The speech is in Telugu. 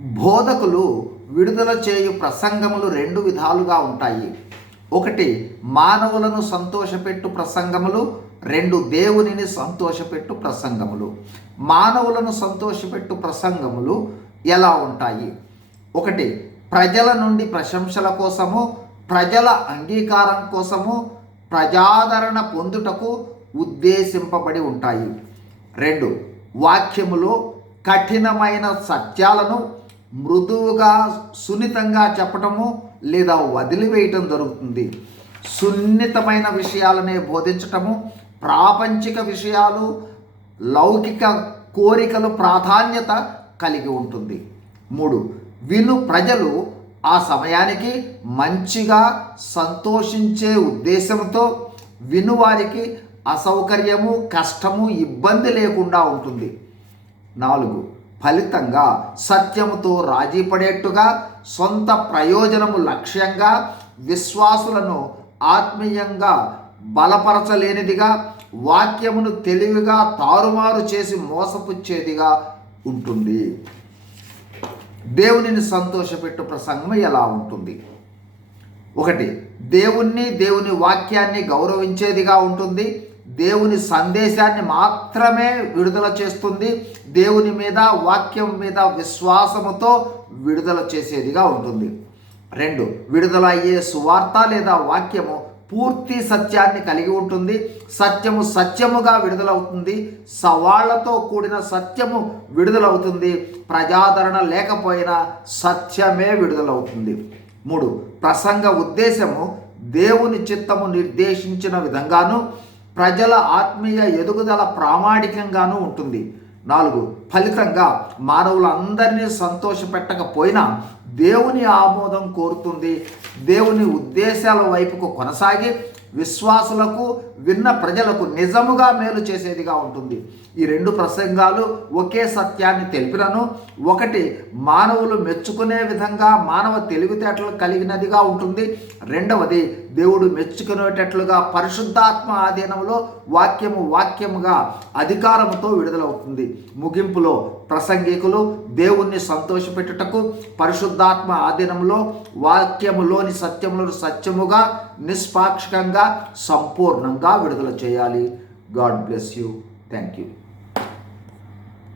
బోధకులు విడుదల చేయు ప్రసంగములు రెండు విధాలుగా ఉంటాయి. ఒకటి మానవులను సంతోషపెట్టు ప్రసంగములు. రెండు దేవునిని సంతోషపెట్టు ప్రసంగములు. మానవులను సంతోషపెట్టు ప్రసంగములు ఎలా ఉంటాయి? ఒకటి ప్రజల నుండి ప్రశంసల కోసము ప్రజల అంగీకారం కోసము ప్రజాదరణ పొందుటకు ఉద్దేశింపబడి ఉంటాయి. రెండు వాక్యములో కఠినమైన సత్యాలను మృదువుగా సున్నితంగా చెప్పటము లేదా వదిలివేయటం జరుగుతుంది. సున్నితమైన విషయాలనే బోధించటము ప్రాపంచిక విషయాలు లౌకిక కోరికలు ప్రాధాన్యత కలిగి ఉంటుంది. మూడు విను ప్రజలు ఆ సమయానికి మంచిగా సంతోషించే ఉద్దేశంతో వినువారికి అసౌకర్యము కష్టము ఇబ్బంది లేకుండా ఉంటుంది. నాలుగు ఫలితంగా సత్యముతో రాజీ పడేట్టుగా సొంత ప్రయోజనము లక్ష్యంగా విశ్వాసులను ఆత్మీయంగా బలపరచలేనిదిగా వాక్యమును తెలివిగా తారుమారు చేసి మోసపుచ్చేదిగా ఉంటుంది. దేవునిని సంతోషపెట్టు ప్రసంగం ఎలా ఉంటుంది? ఒకటి దేవుణ్ణి దేవుని వాక్యాన్ని గౌరవించేదిగా ఉంటుంది. దేవుని సందేశాన్ని మాత్రమే విడుదల చేస్తుంది. దేవుని మీద వాక్యం మీద విశ్వాసముతో విడుదల చేసేదిగా ఉంటుంది. రెండు విడుదల అయ్యే సువార్త లేదా వాక్యము పూర్తి సత్యాన్ని కలిగి ఉంటుంది. సత్యము సత్యముగా విడుదలవుతుంది. సవాళ్ళతో కూడిన సత్యము విడుదలవుతుంది. ప్రజాదరణ లేకపోయినా సత్యమే విడుదలవుతుంది. మూడు ప్రసంగ ఉద్దేశము దేవుని చిత్తము నిర్దేశించిన విధంగాను ప్రజల ఆత్మీయ ఎదుగుదల ప్రామాణికంగానూ ఉంటుంది. నాలుగు ఫలితంగా మానవులందరినీ సంతోషపెట్టకపోయినా దేవుని ఆమోదం కోరుతుంది. దేవుని ఉద్దేశాల వైపుకు కొనసాగి విశ్వాసులకు విన్న ప్రజలకు నిజముగా మేలు చేసేదిగా ఉంటుంది. ఈ రెండు ప్రసంగాలు ఒకే సత్యాన్ని తెలిపినను. ఒకటి మానవులు మెచ్చుకునే విధంగా మానవ తెలివితేటలు కలిగినదిగా ఉంటుంది. రెండవది దేవుడు మెచ్చుకునేటట్లుగా పరిశుద్ధాత్మ ఆధీనంలో వాక్యము వాక్యముగా అధికారముతో విడుదలవుతుంది. ముగింపులో ప్రసంగికులు దేవుణ్ణి సంతోషపెట్టుటకు పరిశుద్ధాత్మ ఆధీనంలో వాక్యములోని సత్యములను సత్యముగా నిష్పాక్షికంగా సంపూర్ణంగా విడుదల చేయాలి. God bless you. Thank you